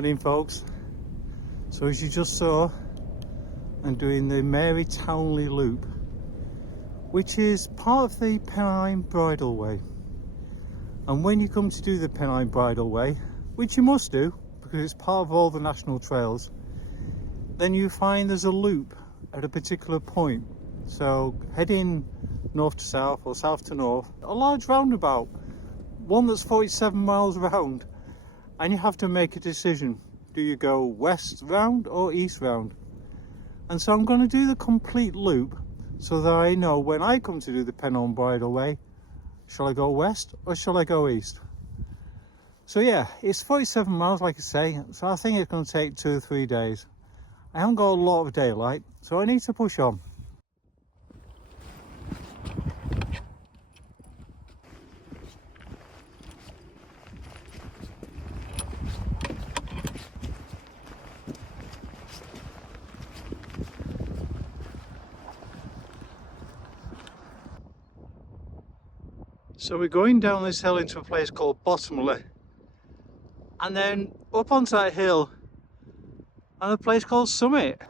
Morning folks. So as you just saw, I'm doing the Mary Towneley Loop, which is part of the Pennine Bridleway. And when you come to do the Pennine Bridleway, which you must do because it's part of all the national trails, then you find there's a loop at a particular point. So heading north to south or south to north, a large roundabout, one that's 47 miles round, and you have to make a decision. Do you go west round or east round? And so I'm going to do the complete loop so that I know when I come to do the Pennine Bridleway, shall I go west or shall I go east? So yeah, it's 47 miles like I say, so I think it's going to take 2 or 3 days. I haven't got a lot of daylight, so I need to push on. So we're going down this hill into a place called Bottomley, and then up onto that hill and a place called Summit.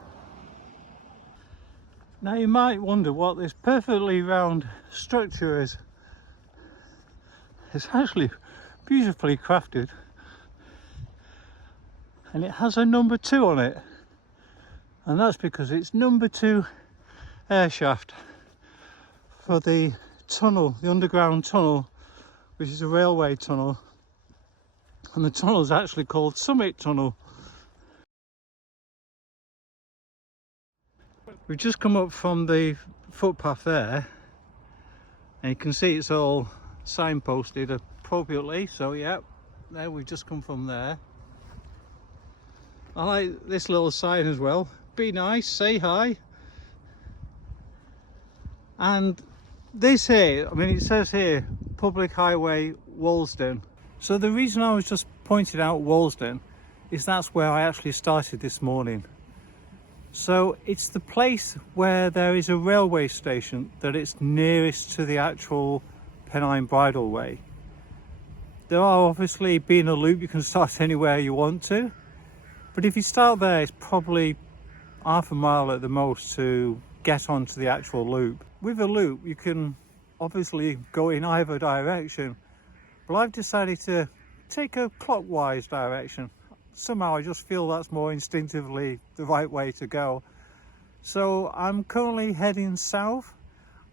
Now you might wonder what this perfectly round structure is. It's actually beautifully crafted, and it has a number 2 on it, and that's because it's number 2 air shaft for the tunnel, the underground tunnel, which is a railway tunnel, and the tunnel is actually called Summit Tunnel. We've just come up from the footpath there, and you can see it's all signposted appropriately, so yeah, there we've just come from there. I like this little sign as well, be nice, say hi. And this here, I mean, it says here Public Highway Walsden. So the reason I was just pointing out Walsden is that's where I actually started this morning. So it's the place where there is a railway station that it's nearest to the actual Pennine Bridleway. There are obviously, being a loop, you can start anywhere you want to, but if you start there, it's probably half a mile at the most to get onto the actual loop. With a loop, you can obviously go in either direction, but I've decided to take a clockwise direction. Somehow I just feel that's more instinctively the right way to go. So I'm currently heading south,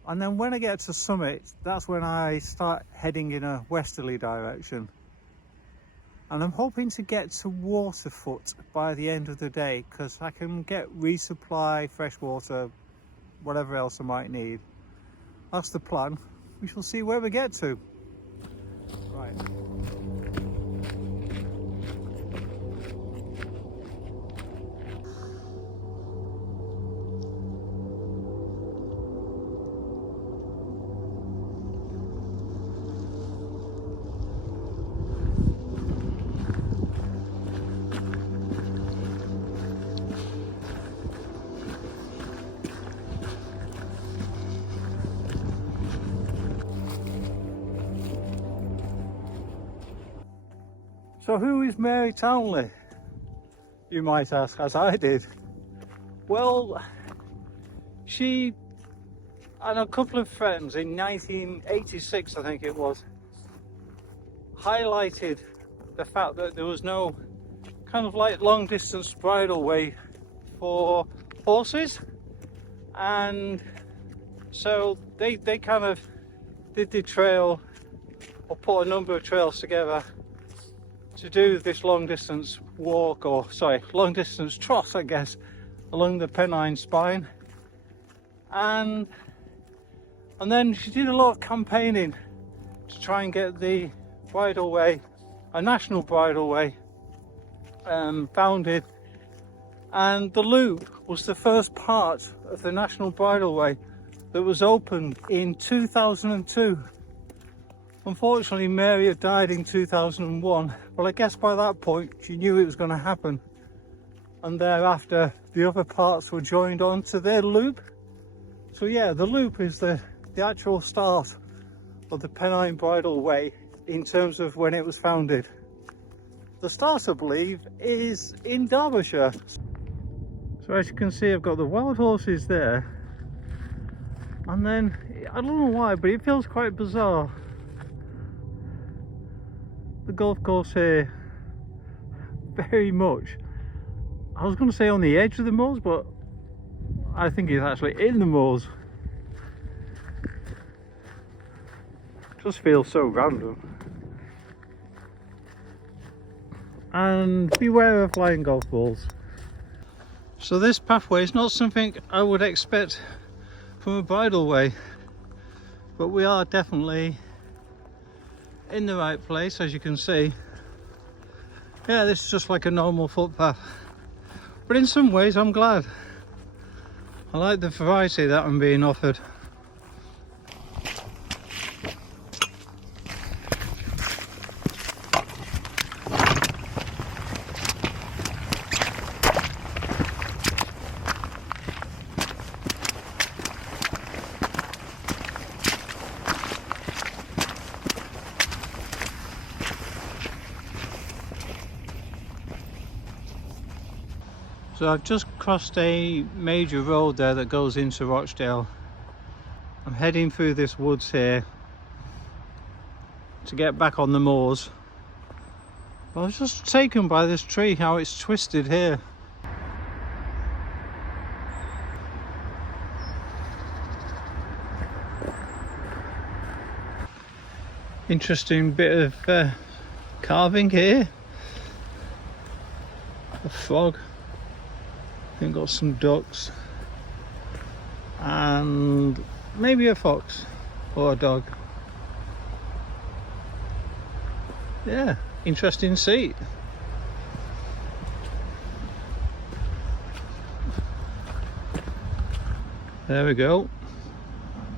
and then when I get to Summit, that's when I start heading in a westerly direction. And I'm hoping to get to Waterfoot by the end of the day, because I can get resupply, fresh water, whatever else I might need. That's the plan. We shall see where we get to. Right. So who is Mary Towneley, you might ask, as I did? Well, she and a couple of friends in 1986, I think it was, highlighted the fact that there was no kind of like long distance bridleway for horses, and so they kind of did the trail, or put a number of trails together to do this long distance walk, or sorry, long distance trot, I guess, along the Pennine spine. And then she did a lot of campaigning to try and get the bridleway, a national bridleway, founded. And the loop was the first part of the national bridleway that was opened in 2002. Unfortunately, Mary had died in 2001, but I guess by that point she knew it was going to happen, and thereafter the other parts were joined on to their loop. So yeah, the loop is the actual start of the Pennine Bridleway in terms of when it was founded. the start I believe is in Derbyshire. So as you can see, I've got the wild horses there, and then I don't know why, but it feels quite bizarre, the golf course here very much, I was going to say on the edge of the moors, but I think it's actually in the moors. Just feels so random. And beware of flying golf balls. So this pathway is not something I would expect from a bridleway, but we are definitely in the right place, as you can see. Yeah, this is just like a normal footpath, but in some ways I'm glad. I like the variety that I'm being offered. So I've just crossed a major road there that goes into Rochdale. I'm heading through this woods here to get back on the moors. But I was just taken by this tree, how it's twisted here. Interesting bit of carving here. A frog. I think got some ducks and maybe a fox or a dog. Yeah, interesting seat. There we go.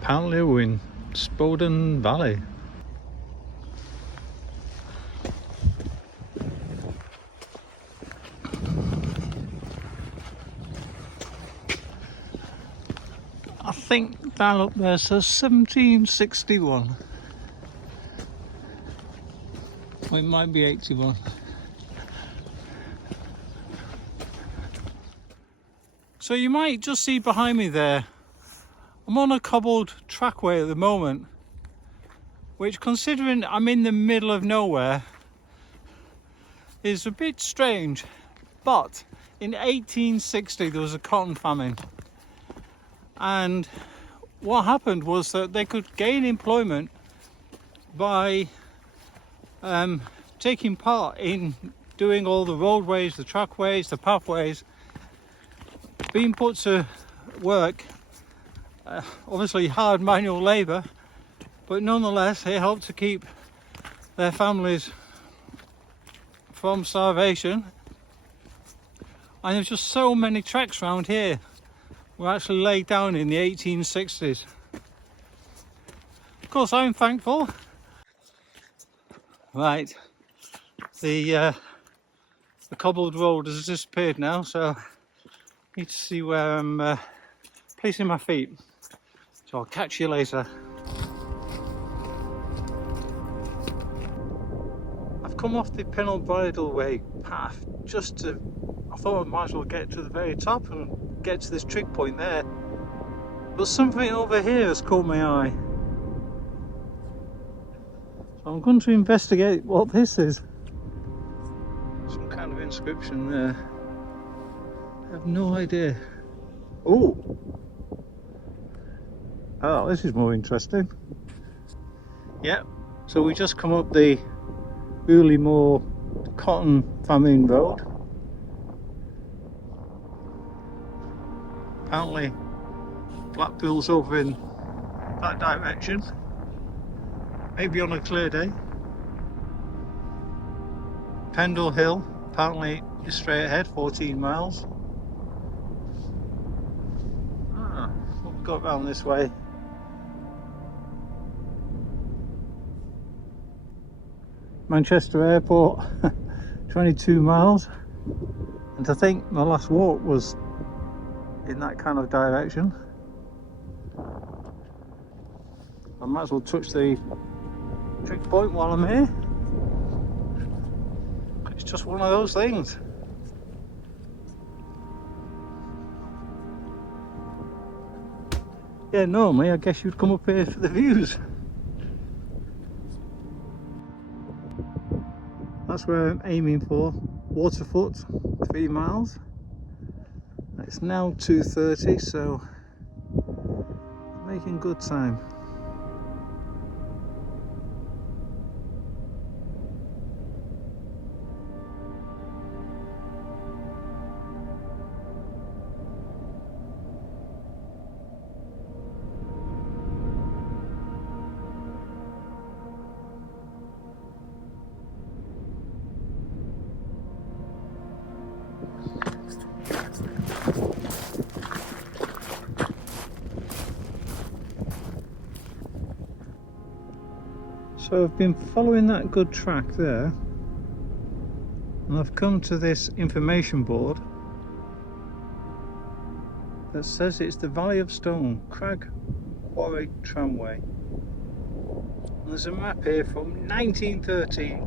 Apparently we're in Spoden Valley. I think that up there says 1761. Or it might be 81. So you might just see behind me there, I'm on a cobbled trackway at the moment, which, considering I'm in the middle of nowhere, is a bit strange. But in 1860 there was a cotton famine. And what happened was that they could gain employment by taking part in doing all the roadways, the trackways, the pathways, being put to work, obviously hard manual labour, but nonetheless it helped to keep their families from starvation. And there's just so many tracks around here were actually laid down in the 1860s. Of course, I'm thankful. Right, the cobbled road has disappeared now, so I need to see where I'm placing my feet. So I'll catch you later. I've come off the Pennine Bridleway path just to, I thought I might as well get to the very top and get to this trig point there, but something over here has caught my eye, so I'm going to investigate what this is. Some kind of inscription there. I have no idea. Oh, this is more interesting. Yep, so we just come up the Oly Moor cotton famine road. Apparently Blackpool's over in that direction, maybe on a clear day. Pendle Hill apparently is straight ahead, 14 miles. We'll go around this way. Manchester Airport, 22 miles, and I think my last walk was in that kind of direction. I might as well touch the trig point while I'm here. It's just one of those things. Yeah, normally I guess you'd come up here for the views. That's where I'm aiming for. Waterfoot, 3 miles. It's now 2:30, so making good time. So I've been following that good track there, and I've come to this information board that says it's the Valley of Stone, Crag Quarry Tramway. And there's a map here from 1913,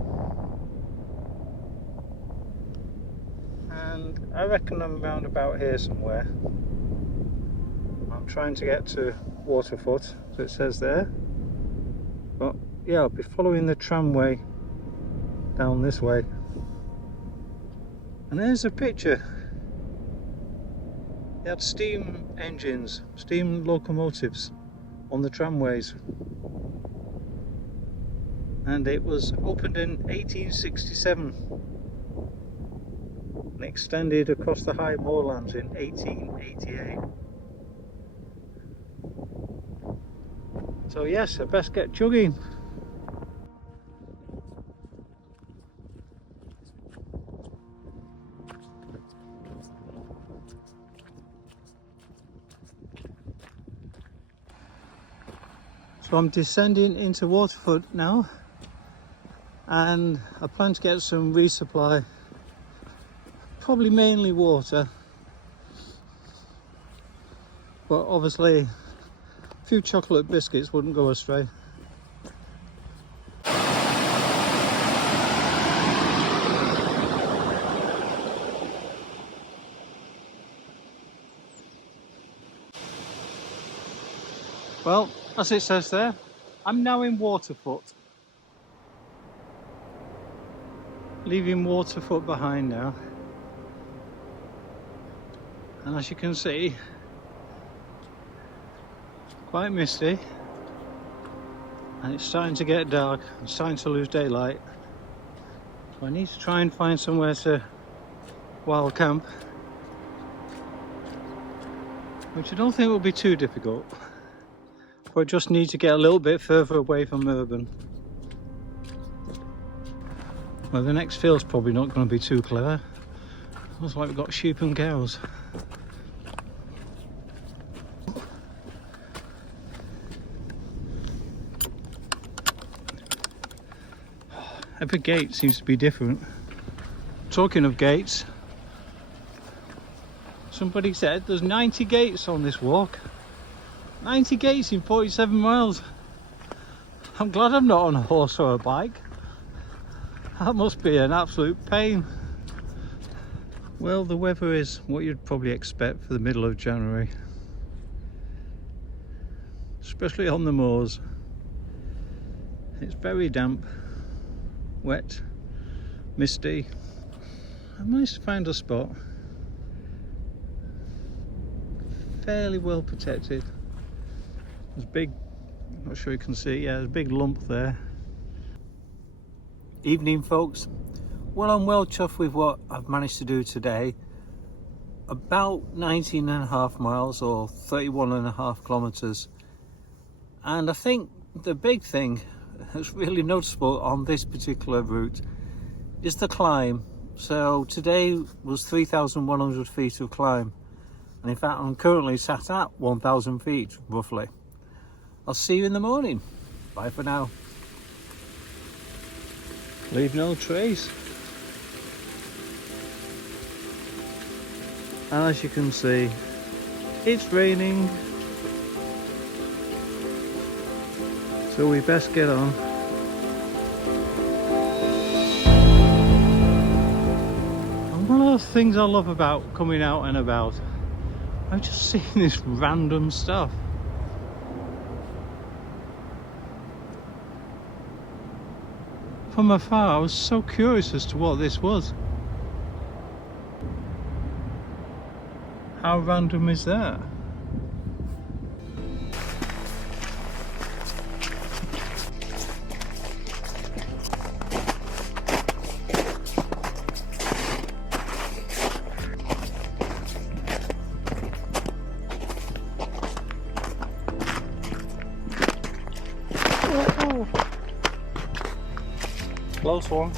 and I reckon I'm round about here somewhere. I'm trying to get to Waterfoot, as it says there, but yeah, I'll be following the tramway down this way. And there's a picture. They had steam engines, steam locomotives on the tramways. And it was opened in 1867 and extended across the high moorlands in 1888. So yes, I best get chugging. So I'm descending into Waterfoot now, and I plan to get some resupply, probably mainly water, but obviously a few chocolate biscuits wouldn't go astray. Well, as it says there, I'm now in Waterfoot. Leaving Waterfoot behind now. And as you can see, quite misty. And it's starting to get dark. I'm starting to lose daylight. So I need to try and find somewhere to wild camp, which I don't think will be too difficult. But I just need to get a little bit further away from urban. Well, the next field's probably not going to be too clever. Looks like we've got sheep and cows. Every gate seems to be different. Talking of gates, somebody said there's 90 gates on this walk. 90 gates in 47 miles. I'm glad I'm not on a horse or a bike. That must be an absolute pain. Well, the weather is what you'd probably expect for the middle of January, especially on the moors. It's very damp, wet, misty. I managed to find a spot fairly well protected. There's a big, I'm not sure you can see, yeah, there's a big lump there. Evening folks. Well, I'm well chuffed with what I've managed to do today. About 19.5 miles or 31.5 kilometers. And I think the big thing that's really noticeable on this particular route is the climb. So today was 3,100 feet of climb. And in fact, I'm currently sat at 1,000 feet roughly. I'll see you in the morning. Bye for now. Leave no trace. And as you can see, it's raining. So we best get on. things I love about coming out and about. I'm just seeing this random stuff. From afar, I was so curious as to what this was. How random is that? Oh. Close one.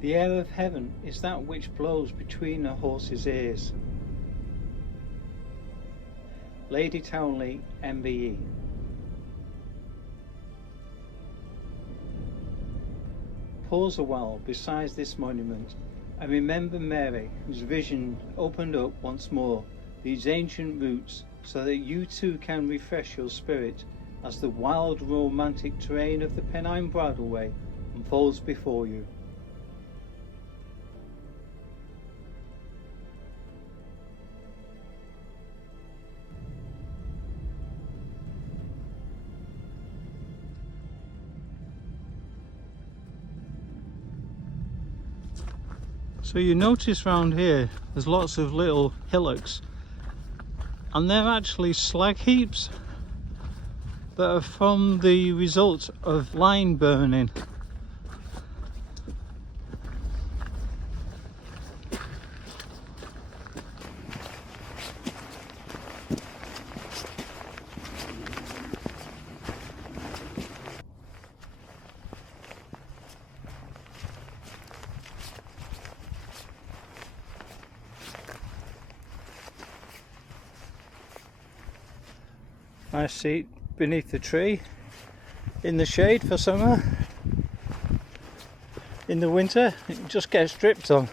The air of heaven is that which blows between a horse's ears. Lady Townley, MBE. Pause a while beside this monument and remember Mary, whose vision opened up once more these ancient roots so that you too can refresh your spirit as the wild romantic terrain of the Pennine Bridleway unfolds before you. So you notice round here there's lots of little hillocks, and they're actually slag heaps that are from the result of line burning. Nice seat beneath the tree in the shade for summer. In the winter it just gets dripped on.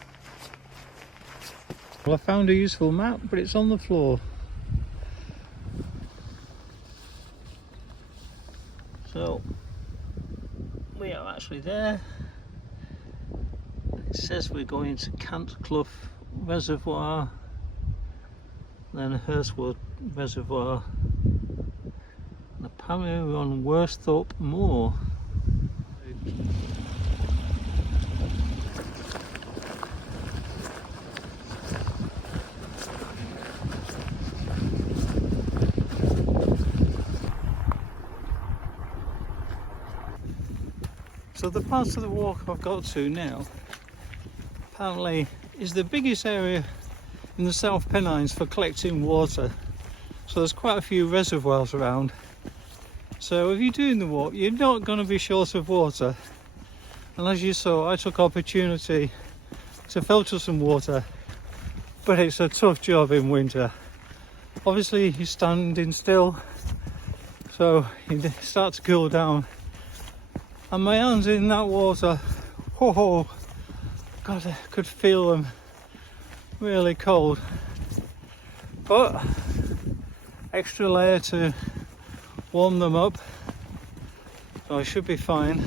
Well, I found a useful map, but it's on the floor. So we are actually there. It says we're going to Cantclough Reservoir, then Hurstwood Reservoir. Apparently we're on Waterfoot Moor. So the parts of the walk I've got to now apparently is the biggest area in the South Pennines for collecting water. So there's quite a few reservoirs around. So if you're doing the walk, you're not going to be short of water. And as you saw, I took opportunity to filter some water, but it's a tough job in winter. Obviously you're standing still, so you start to cool down. And my hands in that water, oh God, I could feel them really cold. But extra layer to warm them up, so I should be fine.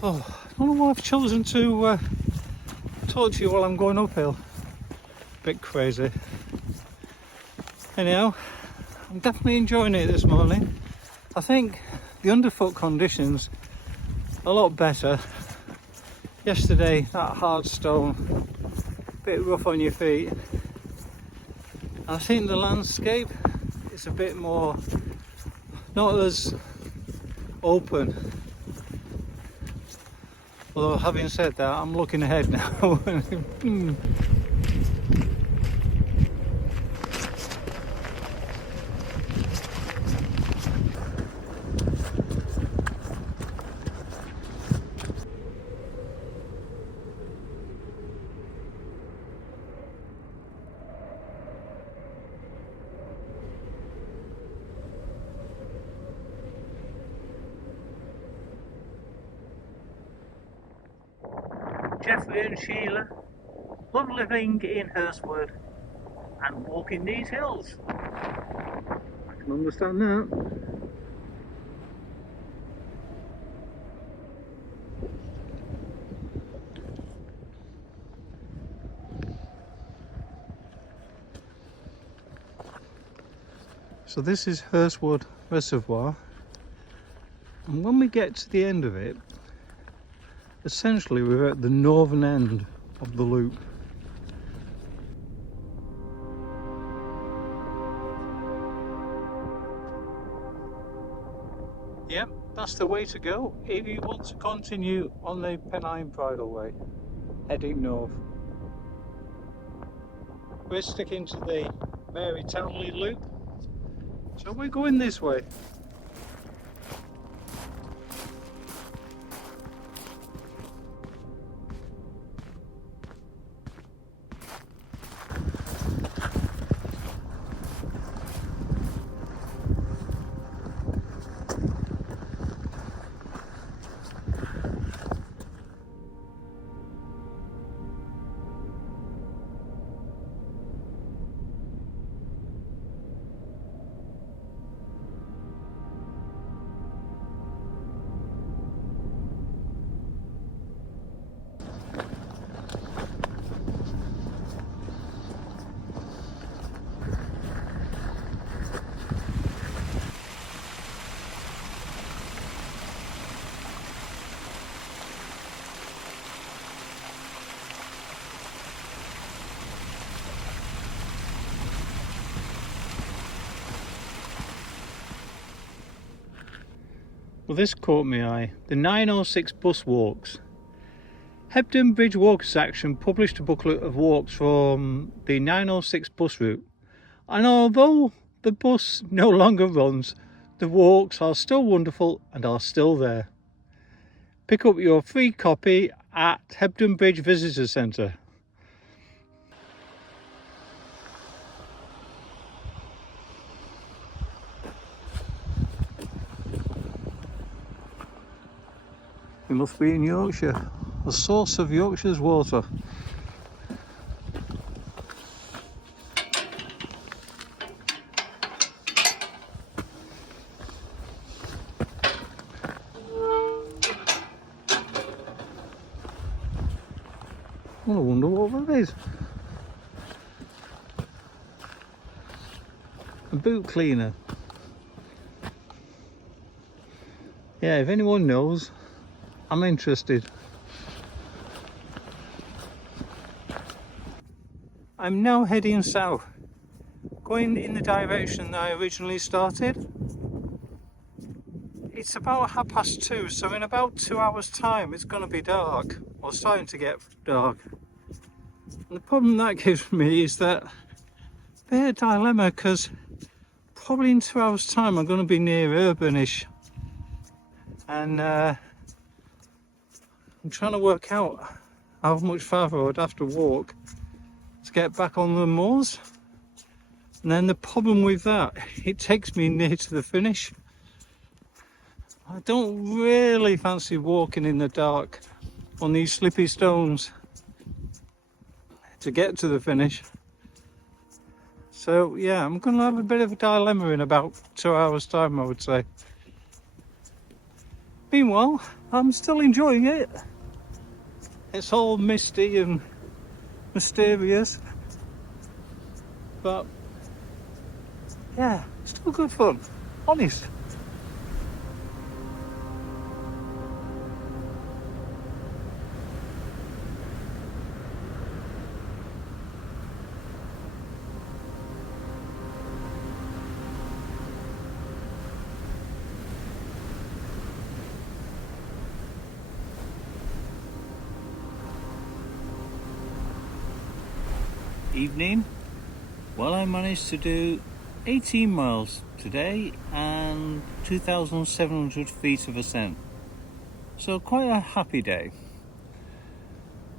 Oh, I don't know why I've chosen to talk to you while I'm going uphill. Bit crazy. Anyhow, I'm definitely enjoying it this morning. I think the underfoot conditions are a lot better. Yesterday, that hard stone, bit rough on your feet. I think the landscape is a bit more, not as open. Although having said that, I'm looking ahead now. Jeffrey and Sheila love living in Hurstwood and walking these hills. I can understand that. So this is Hurstwood Reservoir, and when we get to the end of it, essentially we're at the northern end of the loop. Yep, that's the way to go if you want to continue on the Pennine Bridleway, heading north. We're sticking to the Mary Towneley Loop, so we're going this way. Well, this caught my eye. The 906 bus walks. Hebden Bridge Walkers Action published a booklet of walks from the 906 bus route, and although the bus no longer runs, the walks are still wonderful and are still there. Pick up your free copy at Hebden Bridge Visitor Centre. We must be in Yorkshire, the source of Yorkshire's water. Well, I wonder what that is. A boot cleaner. Yeah, if anyone knows, I'm interested. I'm now heading south, going in the direction that I originally started. It's about 2:30, so in about 2 hours time it's going to be dark, or starting to get dark. And the problem that gives me is that bit of dilemma, because probably in 2 hours time I'm going to be near Urbanish, and I'm trying to work out how much farther I would have to walk to get back on the moors. And then the problem with that, it takes me near to the finish. I don't really fancy walking in the dark on these slippy stones to get to the finish. So yeah, I'm going to have a bit of a dilemma in about 2 hours time, I would say. Meanwhile, I'm still enjoying it. It's all misty and mysterious, but yeah, still good fun, honest. Evening. Well, I managed to do 18 miles today and 2,700 feet of ascent, so quite a happy day.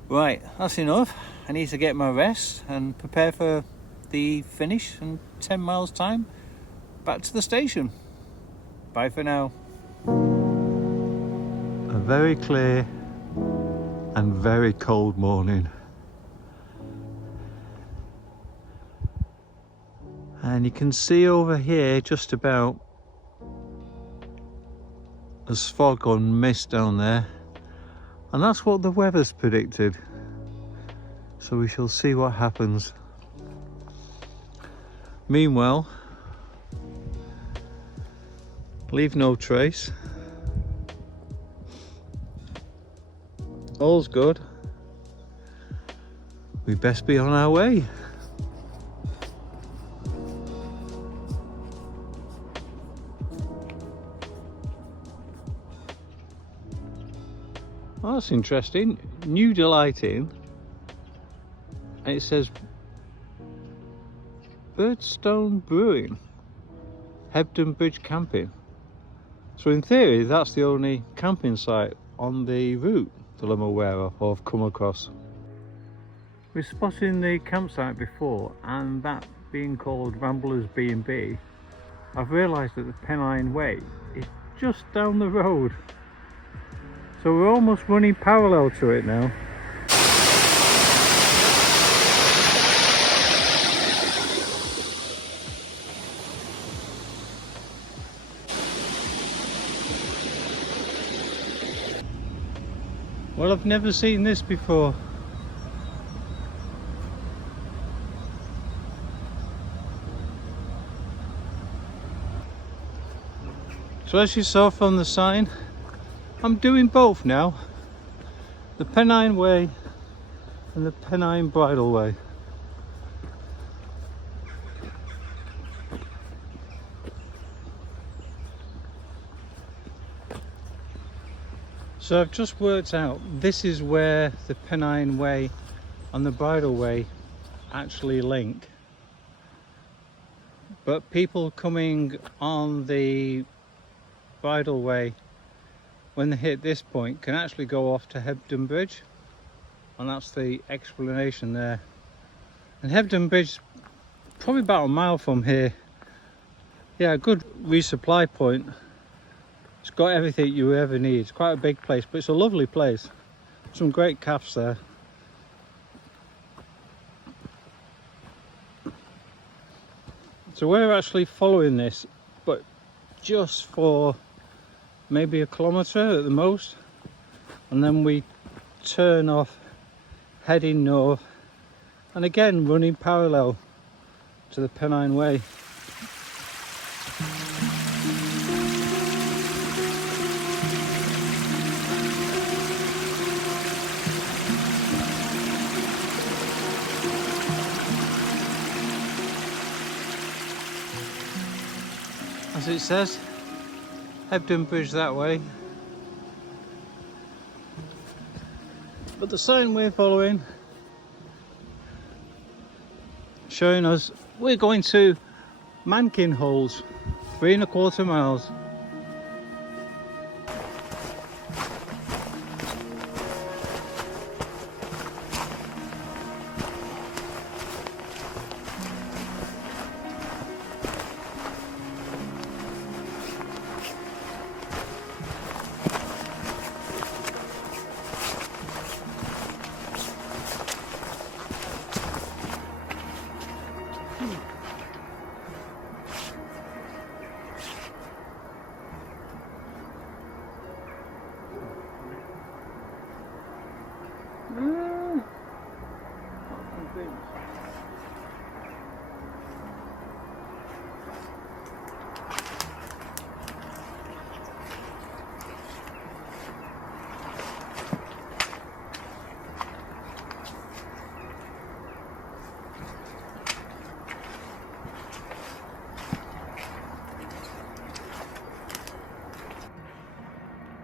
Right, that's enough. I need to get my rest and prepare for the finish in 10 miles time. Back to the station. Bye for now. A very clear and very cold morning. And you can see over here just about there's fog or mist down there, and that's what the weather's predicted, so we shall see what happens. Meanwhile, leave no trace, all's good, we best be on our way. Oh, that's interesting. New delighting, and it says Birdstone Brewing, Hebden Bridge camping. So in theory that's the only camping site on the route that I'm aware of or have come across. We're spotting the campsite before, and that being called Ramblers B&B, I've realised that the Pennine Way is just down the road. So we're almost running parallel to it now. Well, I've never seen this before. So as you saw from the sign, I'm doing both now, the Pennine Way and the Pennine Bridleway. So I've just worked out this is where the Pennine Way and the Bridleway actually link, but people coming on the Bridleway, when they hit this point, can actually go off to Hebden Bridge, and that's the explanation there. And Hebden Bridge, probably about a mile from here. Yeah, a good resupply point. It's got everything you ever need. It's quite a big place, but it's a lovely place. Some great cafes there. So we're actually following this, but just for maybe a kilometre at the most, and then we turn off heading north, and again running parallel to the Pennine Way. As it says, Hebden Bridge that way, but the sign we're following showing us we're going to Mankin Holes, 3¼ miles.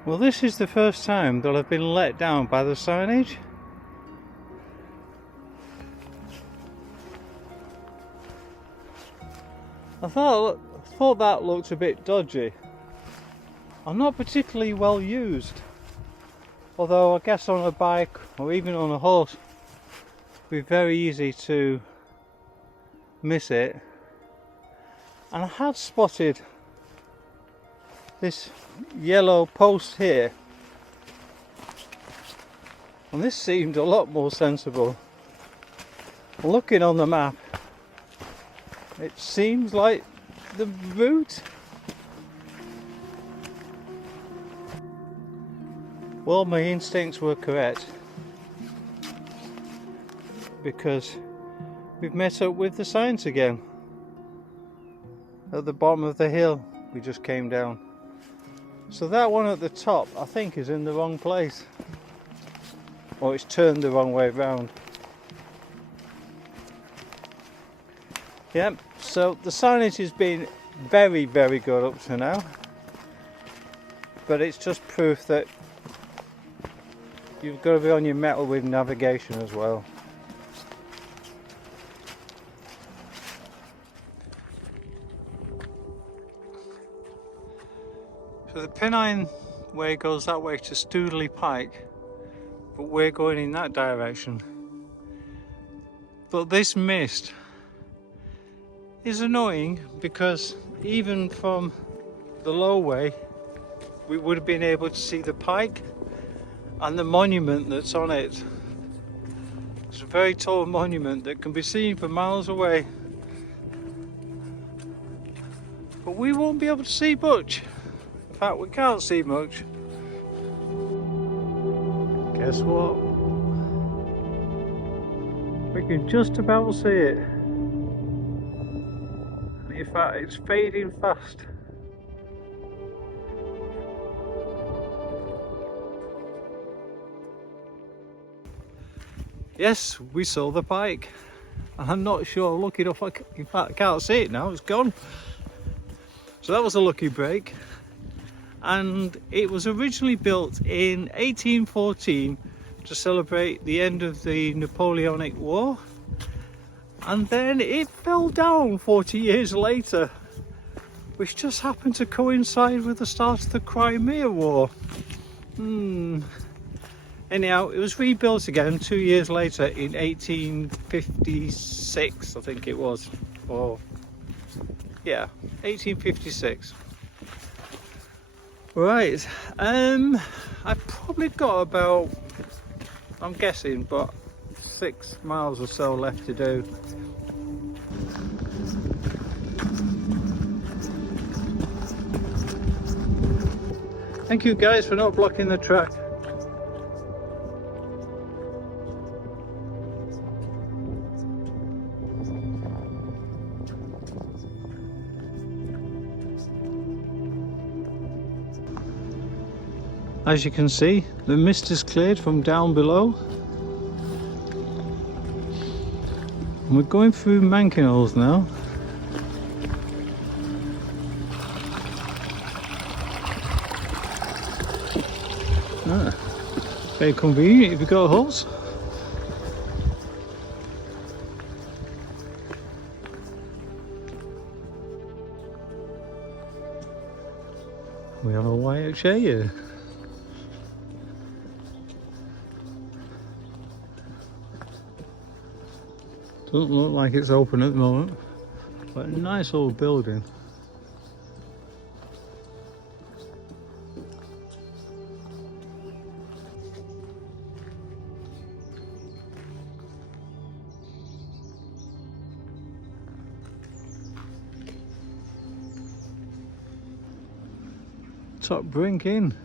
Well, this is the first time that I've been let down by the signage. I thought that looked a bit dodgy. I'm not particularly well used, although I guess on a bike or even on a horse it'd be very easy to miss it. And I had spotted this yellow post here, And this seemed a lot more sensible. Looking on the map, it seems like the route. Well, my instincts were correct, because we've met up with the signs again at the bottom of the hill we just came down. So that one at the top, I think, is in the wrong place, or it's turned the wrong way round. Yep, so the signage has been very, very good up to now, but it's just proof that you've got to be on your mettle with navigation as well. So the Pennine way goes that way to Stoodley Pike, but we're going in that direction. But this mist is annoying, because even from the low way we would have been able to see the pike and the monument that's on it. It's a very tall monument that can be seen from miles away, but we won't be able to see much. In fact, we can't see much. Guess what? We can just about see it. In fact, it's fading fast. Yes, we saw the pike. I'm not sure, lucky enough, in fact I can't see it now, it's gone. So that was a lucky break. And it was originally built in 1814 to celebrate the end of the Napoleonic War. And then it fell down 40 years later, which just happened to coincide with the start of the Crimea War. Anyhow, it was rebuilt again 2 years later in 1856, I think it was. Or, yeah, 1856. Right, I've probably got about, I'm guessing, but 6 miles or so left to do. Thank you guys for not blocking the track. As you can see, the mist is cleared from down below. And we're going through Mankinholes now. Very convenient if you've got a horse. We have a YHA here. Doesn't look like it's open at the moment, but a nice old building. Top brink in,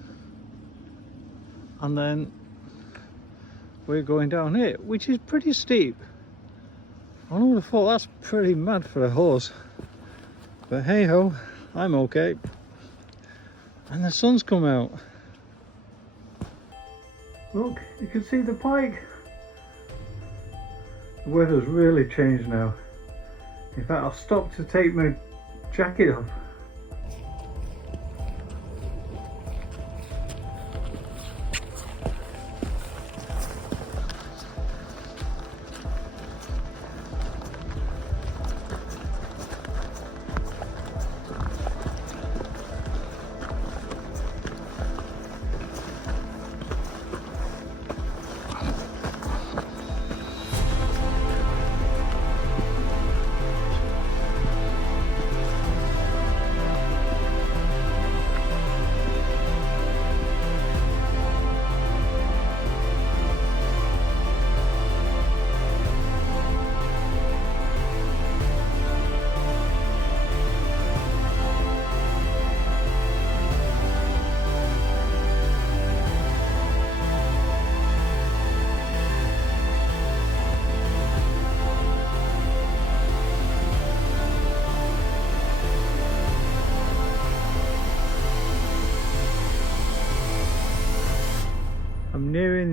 and then we're going down here, which is pretty steep. I would have thought that's pretty mad for a horse, but hey ho, I'm okay. And the sun's come out. Look, you can see the pike. The weather's really changed now. In fact, I've stopped to take my jacket off.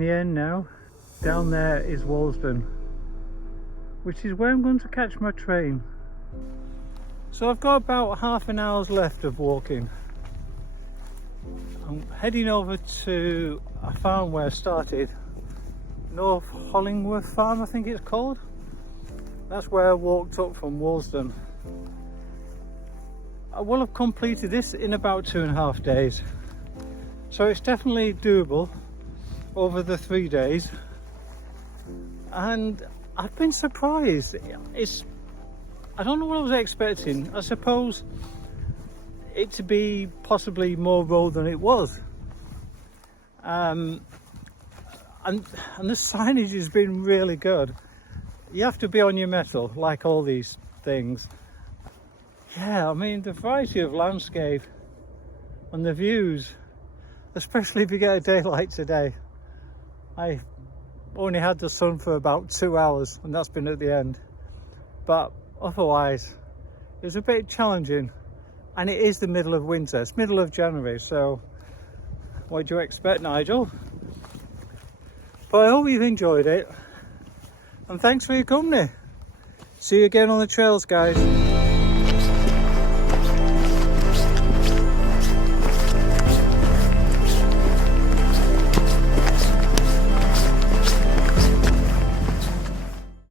the end now. Down there is Walsden, which is where I'm going to catch my train. So I've got about half an hour's left of walking. I'm heading over to a farm where I started, North Hollingworth Farm I think it's called. That's where I walked up from Walsden. I will have completed this in about 2.5 days. So it's definitely doable over the 3 days. And I've been surprised. I don't know what I was expecting. I suppose it to be possibly more road than it was. And the signage has been really good. You have to be on your mettle, like all these things. Yeah, I mean, the variety of landscape and the views, especially if you get a day like today. I only had the sun for about 2 hours, and that's been at the end. But otherwise, it was a bit challenging. And it is the middle of winter. It's middle of January, so what do you expect, Nigel? But I hope you've enjoyed it. And thanks for your company. See you again on the trails, guys.